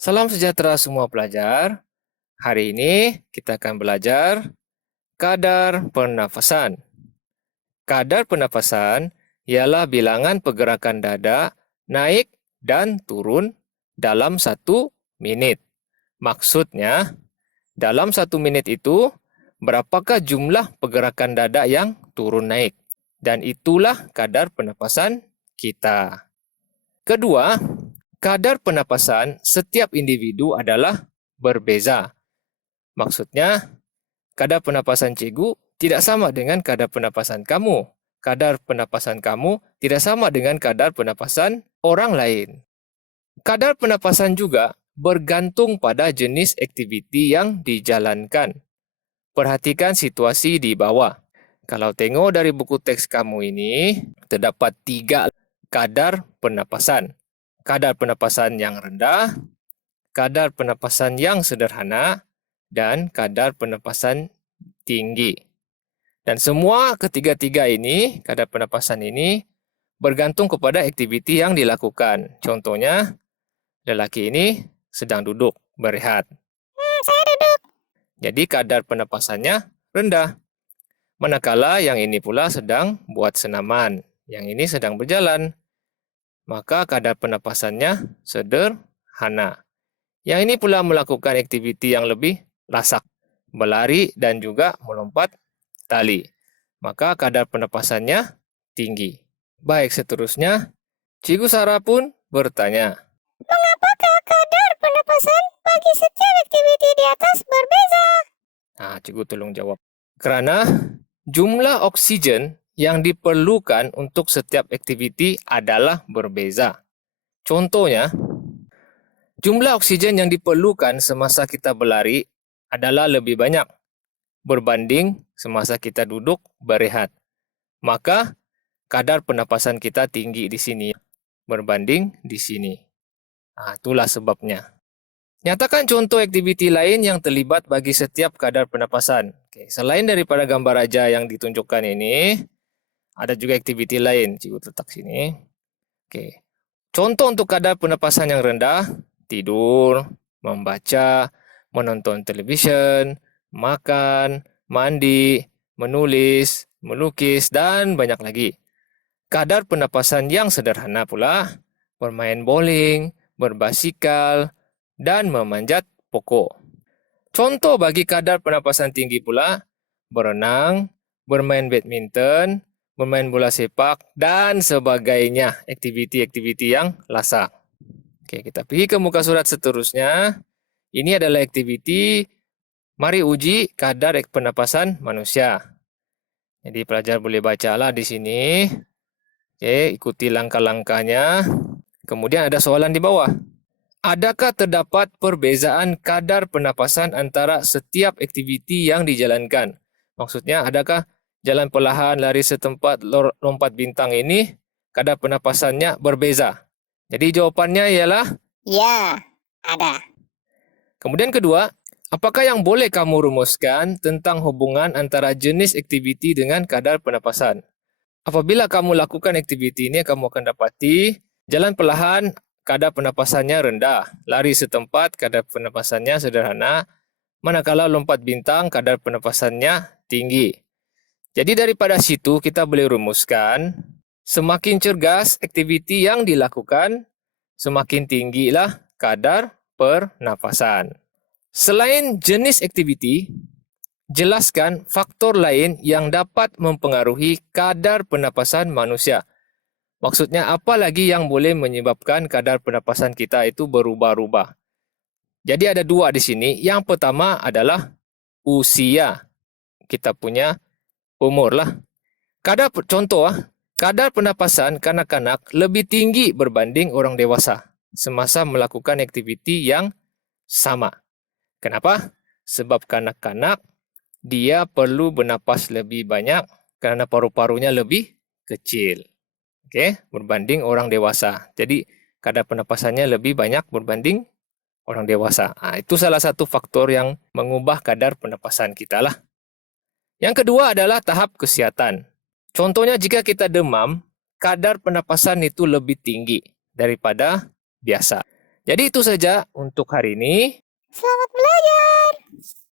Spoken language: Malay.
Salam sejahtera semua pelajar. Hari ini kita akan belajar kadar pernafasan. Kadar pernafasan ialah bilangan pergerakan dada naik dan turun dalam 1 minit. Maksudnya, dalam 1 minit itu, berapakah jumlah pergerakan dada yang turun naik? Dan itulah kadar pernafasan kita. Kedua, kadar pernapasan setiap individu adalah berbeza. Maksudnya, kadar pernapasan cikgu tidak sama dengan kadar pernapasan kamu. Kadar pernapasan kamu tidak sama dengan kadar pernapasan orang lain. Kadar pernapasan juga bergantung pada jenis aktiviti yang dijalankan. Perhatikan situasi di bawah. Kalau tengok dari buku teks kamu ini, terdapat 3 kadar pernapasan. Kadar pernapasan yang rendah, kadar pernapasan yang sederhana, dan kadar pernapasan tinggi. Dan semua ketiga-tiga ini, kadar pernapasan ini, bergantung kepada aktiviti yang dilakukan. Contohnya, lelaki ini sedang duduk, berehat. Saya duduk. Jadi kadar pernapasannya rendah. Manakala yang ini pula sedang buat senaman, yang ini sedang berjalan, maka kadar pernapasannya sederhana. Yang ini pula melakukan aktiviti yang lebih lasak, berlari dan juga melompat tali. Maka kadar pernapasannya tinggi. Baik, seterusnya, Cikgu Sarah pun bertanya. Mengapakah kadar pernapasan bagi setiap aktiviti di atas berbeza? Cikgu tolong jawab. Kerana jumlah oksigen yang diperlukan untuk setiap aktiviti adalah berbeza. Contohnya, jumlah oksigen yang diperlukan semasa kita berlari adalah lebih banyak berbanding semasa kita duduk berehat. Maka, kadar pernapasan kita tinggi di sini berbanding di sini. Itulah sebabnya. Nyatakan contoh aktiviti lain yang terlibat bagi setiap kadar pernapasan. Selain daripada gambar raja yang ditunjukkan ini, ada juga aktiviti lain. Cikgu letak sini. Contoh untuk kadar pernapasan yang rendah, tidur, membaca, menonton televisyen, makan, mandi, menulis, melukis, dan banyak lagi. Kadar pernapasan yang sederhana pula, bermain bowling, berbasikal, dan memanjat pokok. Contoh bagi kadar pernapasan tinggi pula, berenang, bermain badminton, bermain bola sepak, dan sebagainya, aktiviti-aktiviti yang lasak. Kita pergi ke muka surat seterusnya. Ini adalah aktiviti, mari uji kadar pernapasan manusia. Jadi pelajar boleh bacalah di sini. Ikuti langkah-langkahnya. Kemudian ada soalan di bawah. Adakah terdapat perbezaan kadar pernapasan antara setiap aktiviti yang dijalankan? Maksudnya, adakah jalan perlahan, lari setempat, lompat bintang ini, kadar pernapasannya berbeza? Jadi jawapannya ialah? Ya, ada. Kemudian kedua, apakah yang boleh kamu rumuskan tentang hubungan antara jenis aktiviti dengan kadar pernapasan? Apabila kamu lakukan aktiviti ini, kamu akan dapati jalan perlahan, kadar pernapasannya rendah. Lari setempat, kadar pernapasannya sederhana. Manakala lompat bintang, kadar pernapasannya tinggi. Jadi daripada situ kita boleh rumuskan, semakin cergas aktiviti yang dilakukan, semakin tinggilah kadar pernapasan. Selain jenis aktiviti, jelaskan faktor lain yang dapat mempengaruhi kadar pernapasan manusia. Maksudnya, apa lagi yang boleh menyebabkan kadar pernapasan kita itu berubah-ubah? Jadi ada 2 di sini. Yang pertama adalah usia. Kita punya umur lah. Kadar pernapasan kanak-kanak lebih tinggi berbanding orang dewasa semasa melakukan aktiviti yang sama. Kenapa? Sebab kanak-kanak dia perlu bernapas lebih banyak kerana paru-parunya lebih kecil. Berbanding orang dewasa. Jadi kadar pernapasannya lebih banyak berbanding orang dewasa. Itu salah satu faktor yang mengubah kadar pernapasan kita lah. Yang kedua adalah tahap kesihatan. Contohnya jika kita demam, kadar pernapasan itu lebih tinggi daripada biasa. Jadi itu saja untuk hari ini. Selamat belajar.